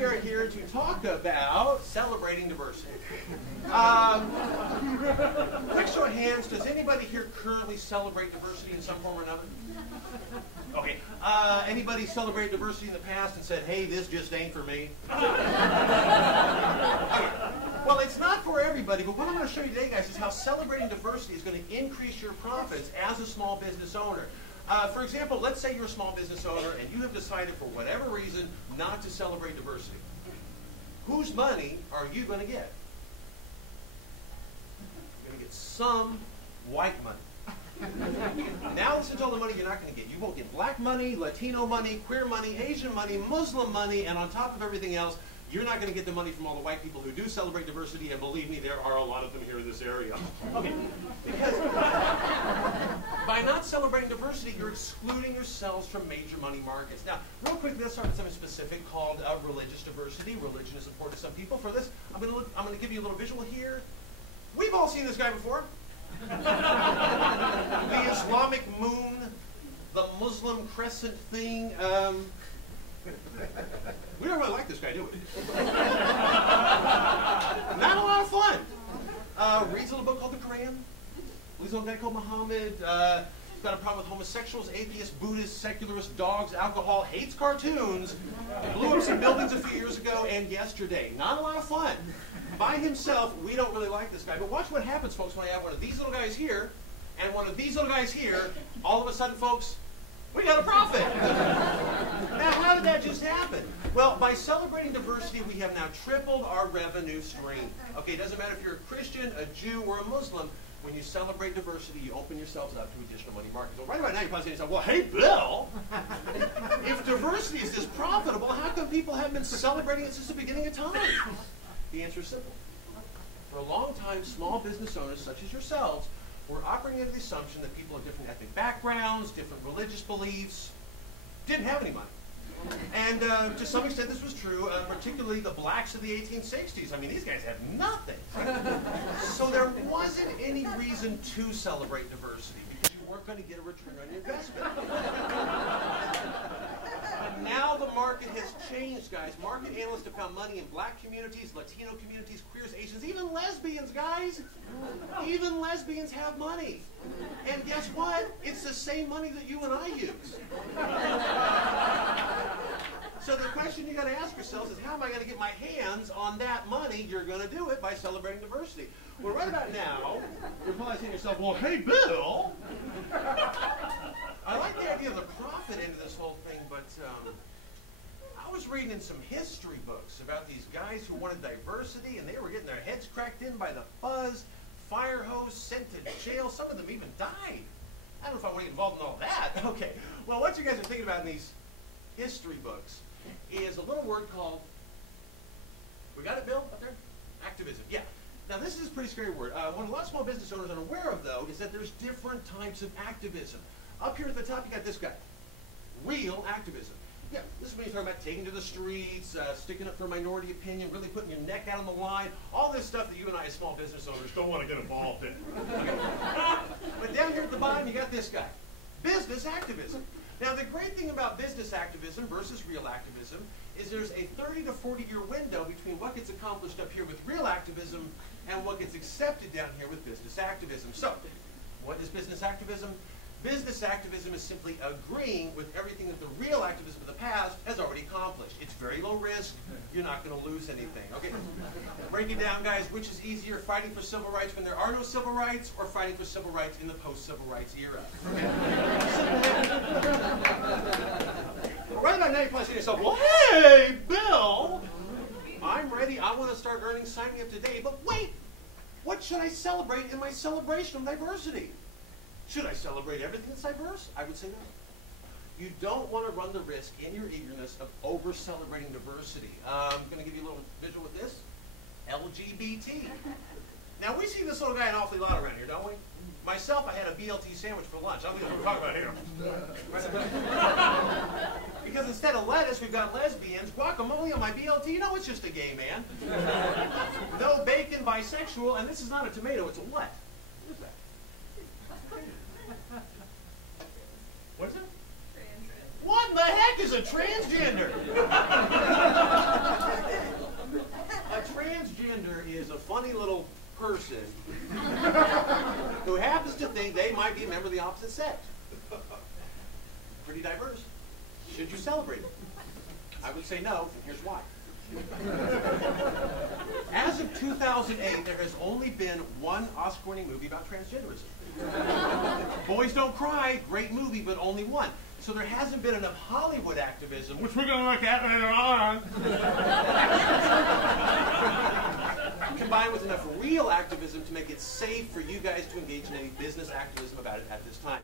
we are here to talk about celebrating diversity. Quick show of hands, does anybody here currently celebrate diversity in some form or another? Okay. Anybody celebrate diversity in the past and said, hey, this just ain't for me? Okay. Well, it's not for everybody, but what I'm going to show you today, guys, is how celebrating diversity is going to increase your profits as a small business owner. For example, let's say you're a small business owner and you have decided for whatever reason not to celebrate diversity. Whose money are you going to get? You're going to get some white money. Now listen to all the money you're not going to get. You won't get black money, Latino money, queer money, Asian money, Muslim money, and on top of everything else, you're not going to get the money from all the white people who do celebrate diversity, and believe me, there are a lot of them here in this area. Okay, because by not celebrating diversity, you're excluding yourselves from major money markets. Now, real quick, let's start with something specific called religious diversity. Religion is important to some people. For this, I'm going to give you a little visual here. We've all seen this guy before. The Islamic moon, the Muslim crescent thing. We don't really like this guy, do we? Not a lot of fun. Reads a little book called the Quran. Reads a little guy called Muhammad. He's got a problem with homosexuals, atheists, Buddhists, secularists, dogs, alcohol, hates cartoons, blew up some buildings a few years ago and yesterday. Not a lot of fun. By himself, we don't really like this guy. But watch what happens, folks, when I have one of these little guys here and one of these little guys here. All of a sudden, folks, we got a profit. Now, how did that just happen? Well, by celebrating diversity, we have now tripled our revenue stream. Okay, it doesn't matter if you're a Christian, a Jew, or a Muslim. When you celebrate diversity, you open yourselves up to additional money markets. Well, right about now, you're probably saying to yourself, well, hey, Bill, if diversity is this profitable, how come people haven't been celebrating it since the beginning of time? The answer is simple. For a long time, small business owners, such as yourselves, were operating under the assumption that people of different ethnic backgrounds, different religious beliefs, didn't have any money. And to some extent this was true, particularly the blacks of the 1860s. I mean, these guys had nothing. So there wasn't any reason to celebrate diversity because you weren't going to get a return on your investment. And now the market has changed, guys. Market analysts have found money in black communities, Latino communities, queers, Asians, even lesbians, guys. Even lesbians have money. And guess what? It's the same money that you and I use. So the question you got to ask yourselves is, how am I going to get my hands on that money? You're going to do it by celebrating diversity. Well, right about now, you're probably saying to yourself, well, hey, Bill. I like the idea of the profit end of this whole thing, but I was reading in some history books about these guys who wanted diversity, and they were getting their heads cracked in by the fuzz, fire hose, sent to jail. Some of them even died. I don't know if I want to get involved in all that. Okay. Well, what you guys are thinking about in these history books is a little word called, we got it, Bill, up there? Activism. Yeah. Now, this is a pretty scary word. What a lot of small business owners are unaware of, though, is that there's different types of activism. Up here at the top, you got this guy. Real activism. Yeah, this is when you're talking about taking to the streets, sticking up for a minority opinion, really putting your neck out on the line, all this stuff that you and I as small business owners don't want to get involved in. Okay? But down here at the bottom, you got this guy. Business activism. Now, the great thing about business activism versus real activism is there's a 30 to 40-year window between what gets accomplished up here with real activism and what gets accepted down here with business activism. So, what is business activism? Business activism is simply agreeing with everything that the real activism of the past has already accomplished. It's very low risk. You're not going to lose anything. Okay? Break it down, guys. Which is easier, fighting for civil rights when there are no civil rights, or fighting for civil rights in the post-civil rights era? Okay? Right about now, you're probably saying to yourself, well, hey, Bill, I'm ready. I want to start earning signing up today. But wait, what should I celebrate in my celebration of diversity? Should I celebrate everything that's diverse? I would say no. You don't want to run the risk in your eagerness of over-celebrating diversity. I'm going to give you a little visual with this. LGBT. Now, we see this little guy an awfully lot around here, don't we? Myself, I had a BLT sandwich for lunch. I don't think we're talking about here. Because instead of lettuce, we've got lesbians, guacamole on my BLT. No, it's just a gay man. No bacon, bisexual, and this is not a tomato, it's a what? What is that? What is it? Transgender. What in the heck is a transgender? person who happens to think they might be a member of the opposite sex. Pretty diverse. Should you celebrate it? I would say no, and here's why. As of 2008, there has only been one Oscar-winning movie about transgenderism. Boys Don't Cry, great movie, but only one. So there hasn't been enough Hollywood activism, which we're going to look at later on, combined with enough real activism to make it safe for you guys to engage in any business activism about it at this time.